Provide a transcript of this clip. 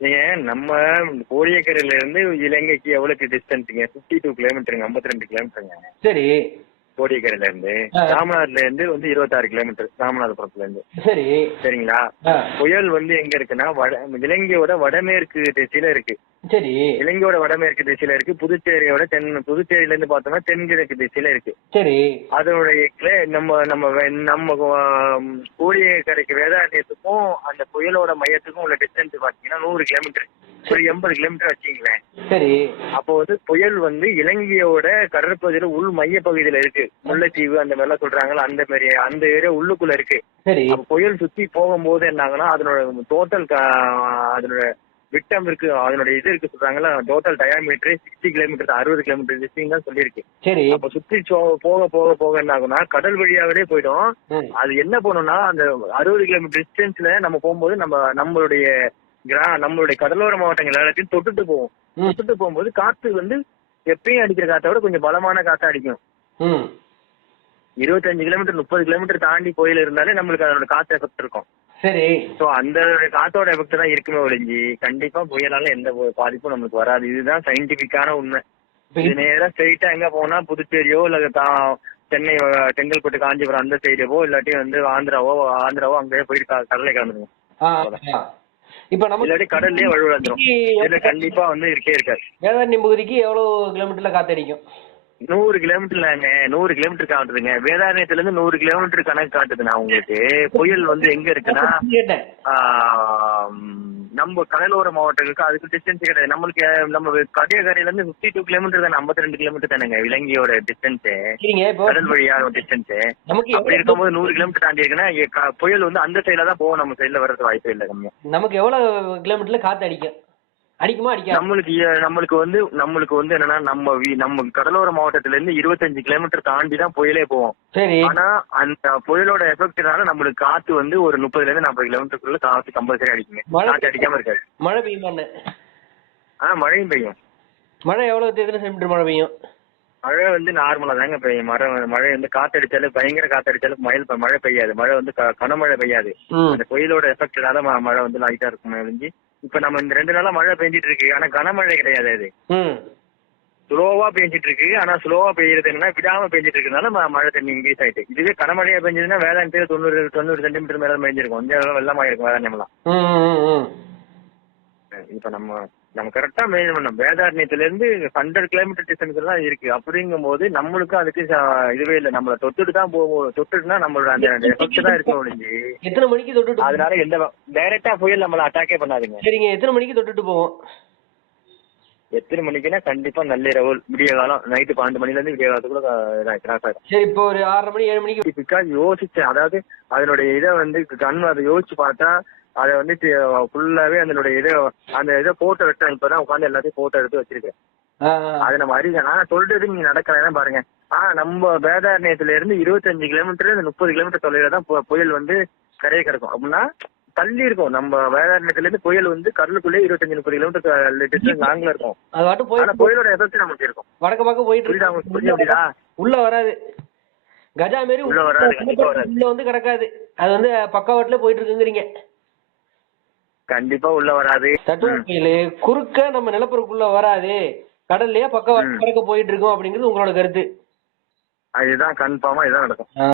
நீங்க நம்ம கோடியக்கரையில இருந்து இலங்கைக்கு எவ்வளவு டிஸ்டன்ஸுங்க? 52 கிலோமீட்டருங்க, 52 கிலோமீட்டருங்க. சரி. கோடியக்கரையில இருந்து ராமநாதத்துல இருந்து 26 கிலோமீட்டர், ராமநாதபுரத்துல இருந்து. சரி. சரிங்களா? புயல் எங்க இருக்குன்னா இலங்கையோட வடமேற்கு திசையில இருக்கு. சரி. இலங்கையோட வடமேற்கு திசையில இருக்கு. புதுச்சேரியோட புதுச்சேரியில இருந்து பார்த்தோம்னா தென்கிழக்கு திசையில இருக்கு. சரி. அதனுடைய நம்ம நம்ம நம்ம கோடியக்கரைக்கு வேதாரண்யத்துக்கும் அந்த புயலோட மையத்துக்கும் உள்ள டிஸ்டன்ஸ் பாத்தீங்கன்னா 100 கிலோமீட்டர், ஒரு 80 கிலோமீட்டர் வச்சுங்களேன். சரி. அப்போ புயல் இலங்கையோட கடற்பகுதியில உள் மைய பகுதியில இருக்கு. முல்லைத்தீவு அந்த மாதிரிலாம் சொல்றாங்களா, அந்த மாதிரி அந்த ஏரியா உள்ளுக்குள்ள இருக்கு. அப்ப புயல் சுத்தி போகும்போது என்னாங்கன்னா அதனோட டோட்டல் அதனோட விட்டம் இருக்கு, அதனுடைய இது இருக்கு சொல்றாங்களா, டோட்டல் டயாமீட்டர் 60 கிலோமீட்டர், 60 கிலோமீட்டர் டிஸ்டிங் தான் சொல்லியிருக்கு. அப்ப சுத்தி போக போக போக என்ன ஆகும்னா கடல் வழியாவே போயிடும். அது என்ன பண்ணும்னா அந்த 60 கிலோமீட்டர் டிஸ்டன்ஸ்ல நம்ம போகும்போது நம்மளுடைய கடலோர மாவட்டங்கள் எல்லாத்தையும் தொட்டுட்டு போவோம். தொட்டுட்டு போகும்போது காத்து எப்பயும் அடிக்கிற காத்தை விட கொஞ்சம் பலமான காத்தா அடிக்கும். 25 கிலோமீட்டர் 30 கிலோமீட்டர் தாண்டி புயல் இருந்தாலே நம்மளுக்கு அதோட காத்து எஃபெக்ட் இருக்கும். சரி. சோ அந்த காத்தோட எஃபெக்ட் தான் இருக்குமே ஒழிஞ்சு கண்டிப்பா புயலால எந்த பாதிப்பும் நம்மளுக்கு வராது. இதுதான் சயின்டிபிக்கான உண்மை. இது நேரா ஸ்ட்ரெயிட்டா எங்க போனா புதுச்சேரியோ இல்ல சென்னை, செங்கல்பட்டு, காஞ்சிபுரம் அந்த சைடோ இல்லாட்டி ஆந்திராவோ அங்கேயே போயிட்டு கடலை கலந்துருவோம். இப்ப நம்ம இல்லாட்டி கடல்லயே வழுவிழந்துரும். இதுல கண்டிப்பா இருக்கே இருக்காது. வேதாரண்யம் பகுதிக்கு எவ்வளவு கிலோமீட்டர்ல காத்தடிக்கும்? 100 கிலோமீட்டர்லங்க, 100 கிலோமீட்டர் காட்டுதுங்க. வேதாரண்யத்துல இருந்து 100 கிலோமீட்டர் கணக்கு காட்டுதுண்ணா உங்களுக்கு. புயல் எங்க இருக்குன்னா நம்ம கடலோர மாவட்டங்களுக்கு அதுக்கு டிஸ்டன்ஸ் கிடையாது. நம்மளுக்கு நம்ம கன்னியாகுமரியில இருந்து 52 கிலோமீட்டர் தானே, 52 கிலோமீட்டர் தானேங்க இலங்கையோட டிஸ்டன்ஸ், கடல் வழியான டிஸ்டன்ஸ். அப்படி இருக்கும்போது 100 கிலோமீட்டர் தாண்டி இருக்குன்னா புயல் அந்த சைட்ல தான் போகும், நம்ம சைட்ல வர்றது வாய்ப்பே இல்லை. கம்மியா நமக்கு எவ்வளவு கிலோமீட்டர்ல காத்து அடிக்குமா அடிக்காது? நம்மளுக்கு என்னன்னா நம்ம கடலோர மாவட்டத்துல இருந்து 25 கிலோமீட்டர் தாண்டி தான் புயலே போவோம். ஆனா அந்த புயலோட எஃபெக்ட்னால நம்மளுக்கு காத்து ஒரு 30ல இருந்து 40 கிலோமீட்டருக்குள்ள காத்து கம்பல்சரி அடிக்குங்க. காத்து அடிக்காம இருக்காது. மழை பெய்யுமா? மழையும் பெய்யும். மழை எவ்வளவு சென்டிமீட்டர் மழை பெய்யும்? மழை நார்மலா தாங்க பெய்யும். மழை காத்தடிச்சாலும் பயங்கர காத்தடிச்சாலும் மழை பெய்யாது. மழை கனமழை பெய்யாது. அந்த புயலோட எஃபெக்ட்னால மழை லைட்டா இருக்கும். இப்ப நம்ம இந்த 2 நாளா மழை பெஞ்சிட்டு இருக்கு, ஆனா கனமழை கிடையாது. அது ஸ்லோவா பெஞ்சிட்டு இருக்கு. ஆனா ஸ்லோவா பெய்யறது என்னன்னா விடாம பெஞ்சிட்டு இருக்கிறதுனால மழை தண்ணி இன்க்ரீஸ் ஆயிட்டு. இதுவே கனமழையா பெஞ்சதுன்னா வேதாரண்யத்துல 90 சென்டிமீட்டர் மேல பெஞ்சிருக்கும். கொஞ்சம் வெள்ளமா இருக்கும் வேதாரண்யம்லாம். இப்ப நம்ம கரெக்டா மெயின் பண்ணோம். வேதாரண்யத்துல இருந்து 100 கிலோமீட்டர் டிஸ்டன்ஸ் தான் இருக்கு. அப்படிங்கும் போது நம்மளுக்கு அதுக்கு இதுவே இல்லை. நம்மள தொட்டுட்டு தான் போவோம். தொட்டுட்டுனா நம்மளோட அந்த எஃபெக்ட் தான் இருக்கும் ஒழிஞ்சு. எத்தனை மணிக்கு தொட்டுட்டு? அதனால எந்த டைரக்டா புயல் நம்மள அட்டாக்கே பண்ணாதுங்க. சரிங்க, எத்தனை மணிக்கு தொட்டுட்டு போவோம்? எத்தனை மணிக்குன்னா கண்டிப்பா நள்ளிரவு, விடிய காலம், நைட்டு 12 மணில இருந்து விடிய காலத்துக்குள்ள. சரி, இப்போ ஒரு 6:30 மணி 7 மணிக்கு பிகாஸ் யோசிச்சேன். அதாவது அதனுடைய இதை அதை யோசிச்சு பார்த்தா அதை ஃபுல்லாவே அந்த இதை போட்டோ எடுத்தேன். இப்பதான் உட்காந்து எல்லாத்தையும் போட்டோ எடுத்து வச்சிருக்கேன். அதை நம்ம நான் சொல்றது நீங்க நடக்கிறேன்னா பாருங்க. நம்ம வேதாரண்யத்துல இருந்து 25 கிலோமீட்டர் 30 கிலோமீட்டர் தொலைல தான் புயல் கரையை கிடக்கும். அப்படின்னா தள்ளி இருக்கும். நம்ம வேதாரண்யத்துல இருந்து புயல் கடலுக்குள்ளே 25-30 கிலோமீட்டர் டிஸ்டன்ஸ் லாங்ல இருக்கும். ஆனா புயலோட எஃபெக்ட் நமக்கு இருக்கும். வடக்கு பக்கம் போயிட்டு புரியுதா? உள்ள வராது. கஜா மாரி உள்ள வராது, உள்ள கிடக்காது. அது பக்கவாட்டுல போயிட்டு இருக்குங்கிறீங்க. கண்டிப்பா உள்ள வராது. குறுக்க நம்ம நிலப்பரப்புக்குள்ள வராது, கடல்லயே பக்கவாட்டு போயிட்டு இருக்கோம் அப்படிங்கிறது உங்களோட கருத்து? இதுதான் கன்ஃபார்மா இதான் நடக்கும்.